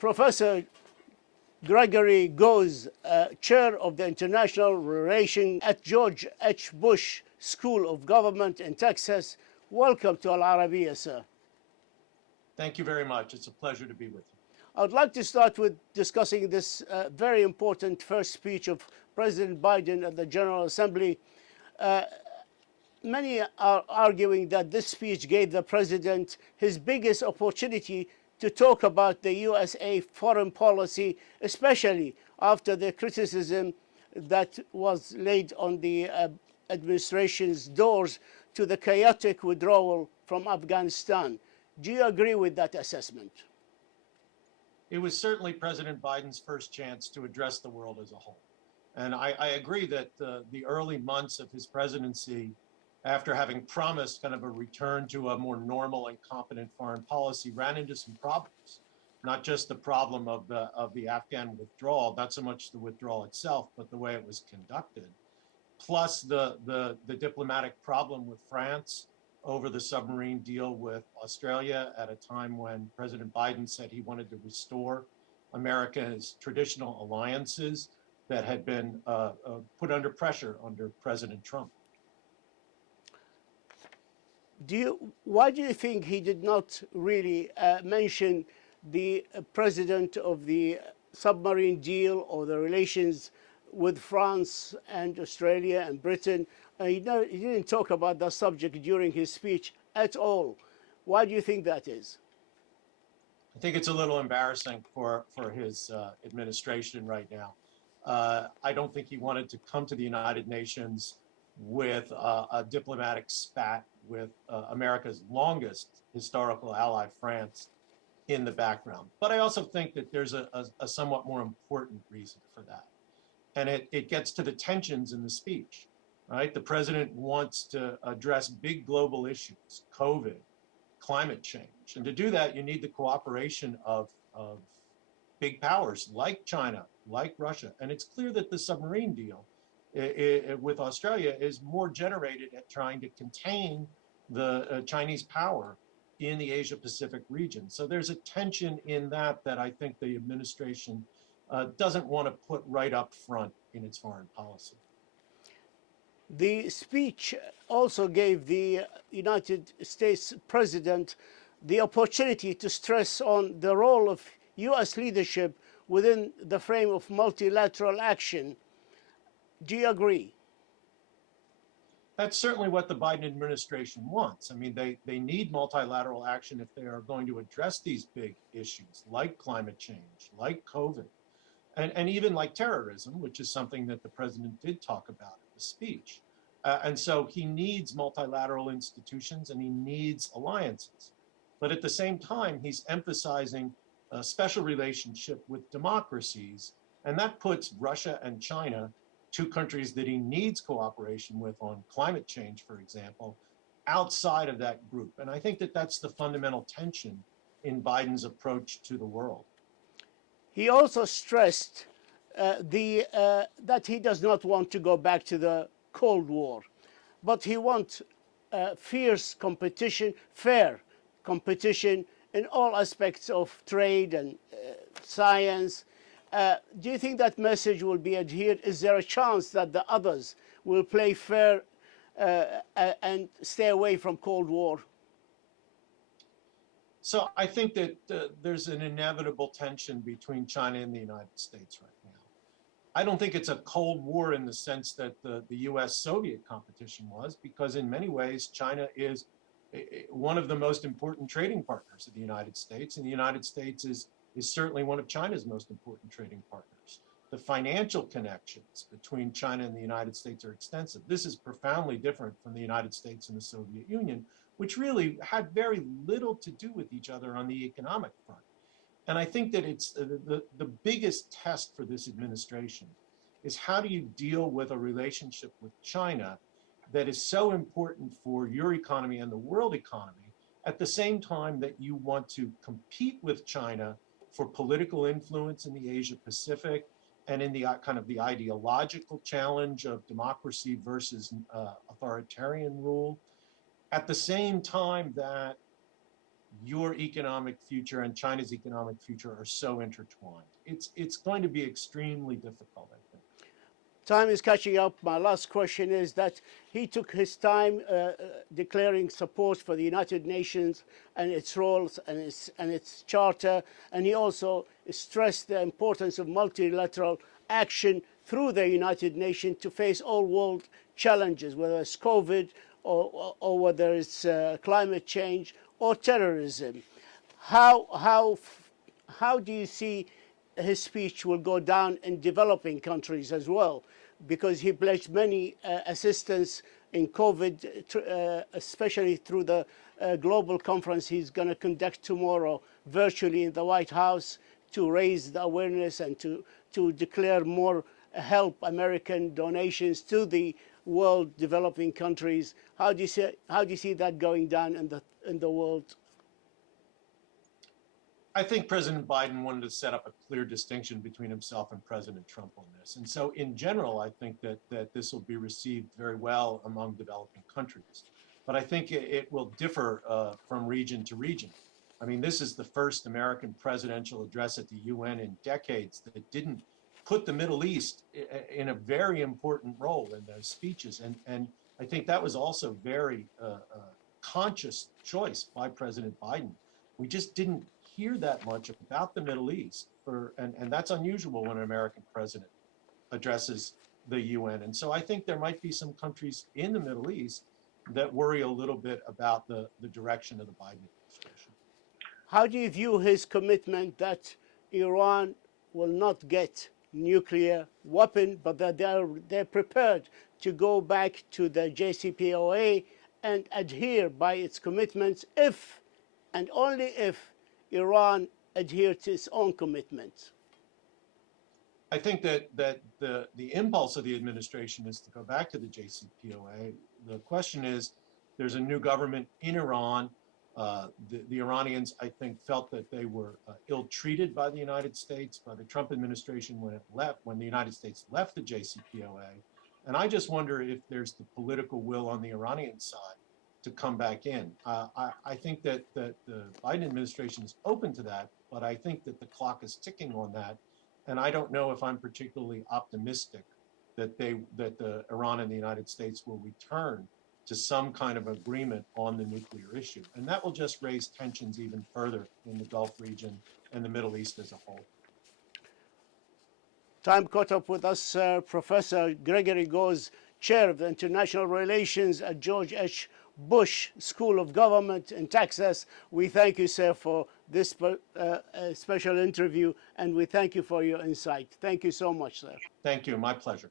Professor Gregory Gause, chair of the International Relations at George H. Bush School of Government in Texas. Welcome to Al-Arabiya, sir. Thank you very much. It's a pleasure to be with you. I'd like to start with discussing this very important first speech of President Biden at the General Assembly. Many are arguing that this speech gave the president his biggest opportunity to talk about the USA foreign policy, especially after the criticism that was laid on the administration's doors to the chaotic withdrawal from Afghanistan. Do you agree with that assessment? It was certainly President Biden's first chance to address the world as a whole. And I agree that the early months of his presidency, after having promised kind of a return to a more normal and competent foreign policy, ran into some problems. Not just the problem of the Afghan withdrawal, not so much the withdrawal itself, but the way it was conducted, plus the diplomatic problem with France over the submarine deal with Australia at a time when President Biden said he wanted to restore America's traditional alliances that had been put under pressure under President Trump. Why do you think he did not really mention the president of the submarine deal or the relations with France and Australia and Britain? He didn't talk about that subject during his speech at all. Why do you think that is? I think it's a little embarrassing for his administration right now. I don't think he wanted to come to the United Nations with a diplomatic spat with America's longest historical ally, France, in the background. But I also think that there's a somewhat more important reason for that. And it gets to the tensions in the speech, right? The president wants to address big global issues, COVID, climate change. And to do that, you need the cooperation of big powers like China, like Russia. And it's clear that the submarine deal with Australia is more generated at trying to contain the Chinese power in the Asia-Pacific region. So there's a tension in that I think the administration doesn't want to put right up front in its foreign policy. The speech also gave the United States president the opportunity to stress on the role of U.S. leadership within the frame of multilateral action. Do you agree? That's certainly what the Biden administration wants. I mean, they need multilateral action if they are going to address these big issues like climate change, like COVID, and even like terrorism, which is something that the president did talk about in the speech. And so he needs multilateral institutions and he needs alliances. But at the same time, he's emphasizing a special relationship with democracies, and that puts Russia and China, two countries that he needs cooperation with on climate change, for example, outside of that group. And I think that that's the fundamental tension in Biden's approach to the world. He also stressed that he does not want to go back to the Cold War, but he wants fierce competition, fair competition in all aspects of trade and science. Do you think that message will be adhered? Is there a chance that the others will play fair and stay away from Cold War? So I think that there's an inevitable tension between China and the United States right now. I don't think it's a Cold War in the sense that the US-Soviet competition was, because in many ways, China is one of the most important trading partners of the United States, and the United States is certainly one of China's most important trading partners. The financial connections between China and the United States are extensive. This is profoundly different from the United States and the Soviet Union, which really had very little to do with each other on the economic front. And I think that it's the biggest test for this administration is how do you deal with a relationship with China that is so important for your economy and the world economy, at the same time that you want to compete with China for political influence in the Asia Pacific and in the kind of the ideological challenge of democracy versus authoritarian rule, at the same time that your economic future and China's economic future are so intertwined. It's going to be extremely difficult, I think. Time is catching up. My last question is that he took his time declaring support for the United Nations and its roles and its charter, and he also stressed the importance of multilateral action through the United Nations to face all world challenges, whether it's COVID or whether it's climate change or terrorism. How how do you see his speech will go down in developing countries as well? Because he pledged many assistance in COVID, especially through the global conference he's going to conduct tomorrow virtually in the White House to raise the awareness and to declare more help, American donations to the world developing countries. How do you see that going down in the world? I think President Biden wanted to set up a clear distinction between himself and President Trump on this. And so in general, I think that this will be received very well among developing countries. But I think it will differ from region to region. I mean, this is the first American presidential address at the UN in decades that didn't put the Middle East in a very important role in those speeches. And I think that was also very conscious choice by President Biden. We just didn't hear that much about the Middle East, and that's unusual when an American president addresses the UN. And so I think there might be some countries in the Middle East that worry a little bit about the direction of the Biden administration. How do you view his commitment that Iran will not get nuclear weapon, but that they're prepared to go back to the JCPOA and adhere by its commitments if and only if Iran adheres to its own commitments? I think that the impulse of the administration is to go back to the JCPOA. The question is, there's a new government in Iran. The Iranians, I think, felt that they were ill-treated by the United States, by the Trump administration when the United States left the JCPOA. And I just wonder if there's the political will on the Iranian side to come back in. I think that the Biden administration is open to that, but I think that the clock is ticking on that. And I don't know if I'm particularly optimistic that the Iran and the United States will return to some kind of agreement on the nuclear issue. And that will just raise tensions even further in the Gulf region and the Middle East as a whole. Time caught up with us, Professor Gregory Gause, Chair of the International Relations at George H. Bush School of Government in Texas. We thank you, sir, for this special interview, and we thank you for your insight. Thank you so much, sir. Thank you. My pleasure.